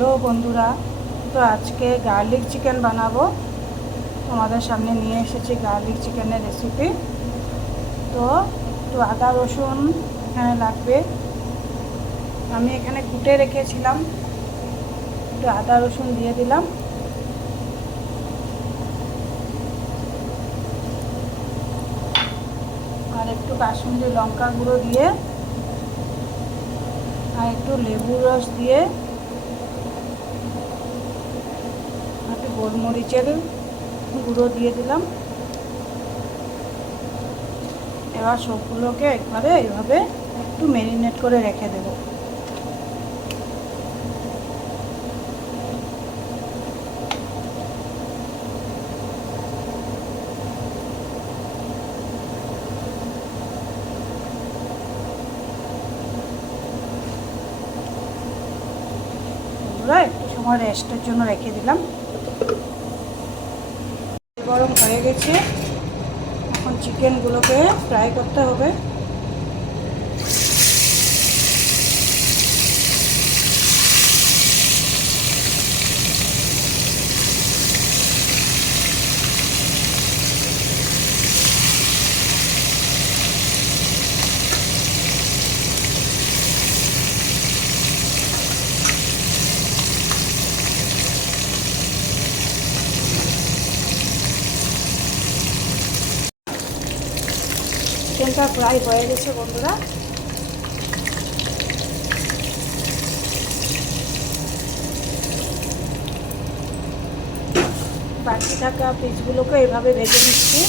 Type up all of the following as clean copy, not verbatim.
Hello বন্ধুরা, তো আজকে গার্লিক চিকেন বানাবো। তোমাদের সামনে নিয়ে এসেছি গার্লিক চিকেনের রেসিপি। তো একটু আদা রসুন এখানে লাগবে। আমি এখানে কুটে রেখেছিলাম, একটু আদা রসুন দিয়ে দিলাম। আর একটু কাশ্মীরি লঙ্কা গুঁড়ো দিয়ে, আর একটু লেবুর রস দিয়ে, একটু গোলমরিচের গুঁড়ো দিয়ে দিলাম। এবার সবগুলোকে একবারে এইভাবে একটু ম্যারিনেট করে রেখে দেব। একটু সময় রেস্টের জন্য রেখে দিলাম। গরম হয়ে গেছে, এখন চিকেনগুলোকে ফ্রাই করতে হবে। চিকেনটা ফ্রাই হয়ে গেছে বন্ধুরা। বাকি থাকা পিসগুলোকে এইভাবে ভেজে নিচ্ছি।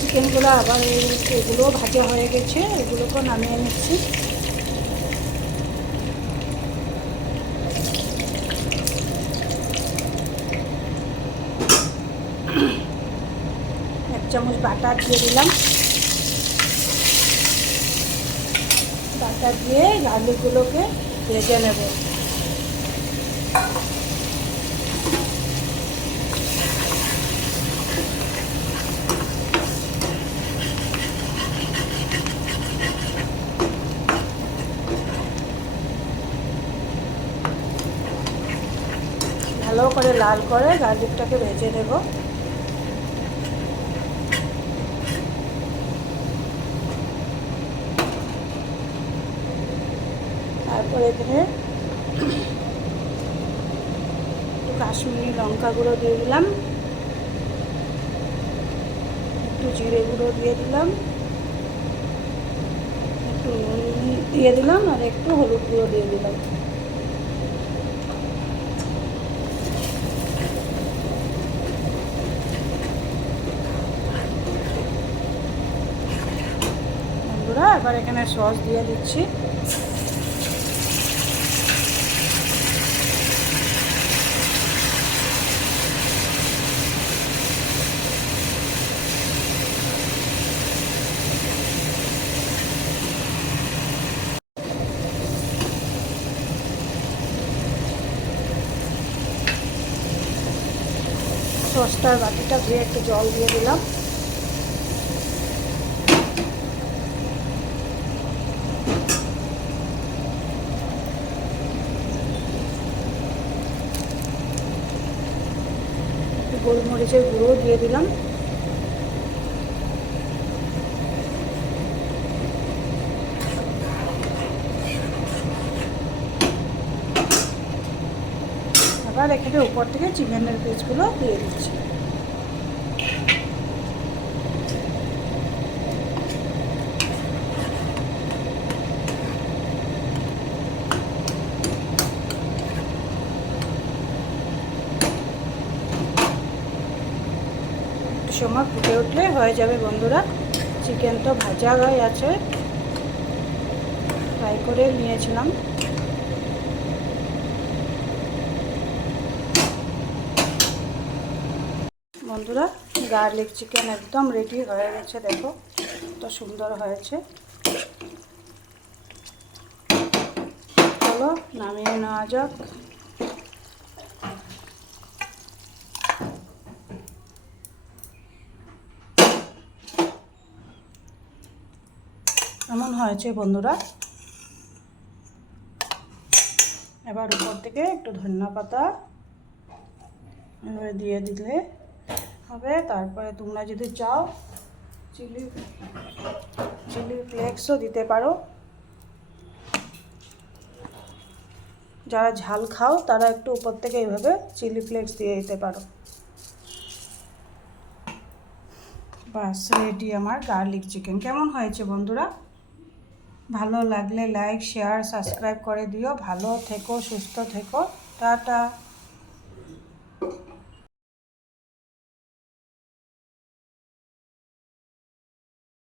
চিকেনগুলো আবার এগুলোও ভাজা হয়ে গেছে, এগুলোকেও নামিয়ে নিচ্ছি। এক চামচ বাটার দিয়ে দিলাম। বাটার দিয়ে গার্লিকগুলোকে ভেজে নেব। ভালো করে লাল করে গার্লিকটাকে ভেজে নেব। তারপর এখানে একটু কাশ্মীরি লঙ্কা গুঁড়ো দিয়ে দিলাম, একটু জিরে গুঁড়ো দিয়ে দিলাম, একটু নুন দিয়ে দিলাম, আর একটু হলুদ গুঁড়ো দিয়ে দিলাম। বন্ধুরা, এবার এখানে সস দিয়ে দিচ্ছি। সসটার বাটিটা ধুয়ে একটু জল দিয়ে দিলাম। গোলমরিচের গুঁড়ো দিয়ে দিলাম। আবার এখানে উপর থেকে চিকেনের পিসগুলো দিয়ে দিচ্ছি। সময় ফুটে উঠলে হয়ে যাবে বন্ধুরা। চিকেন তো ভাজা হয়ে আছে, ফ্রাই করে নিয়েছিলাম। বন্ধুরা, গার্লিক চিকেন একদম রেডি হয়ে গেছে। দেখো কত সুন্দর হয়েছে। চলো নামিয়ে নেওয়া যাক। এমন হয়েছে বন্ধুরা। এবার উপর থেকে একটু ধনিয়া পাতা এভাবে দিয়ে দিলে হবে। তারপরে তোমরা যদি চাও চিলি ফ্লেক্সও দিতে পারো। যারা ঝাল খাও তারা একটু উপর থেকে এইভাবে চিলি ফ্লেক্স দিয়ে দিতে পারো। বাস রেডি আমার গার্লিক চিকেন। কেমন হয়েছে বন্ধুরা? ভালো লাগলে লাইক শেয়ার সাবস্ক্রাইব করে দিও। ভালো থেকো, সুস্থ থেকো, টাটা।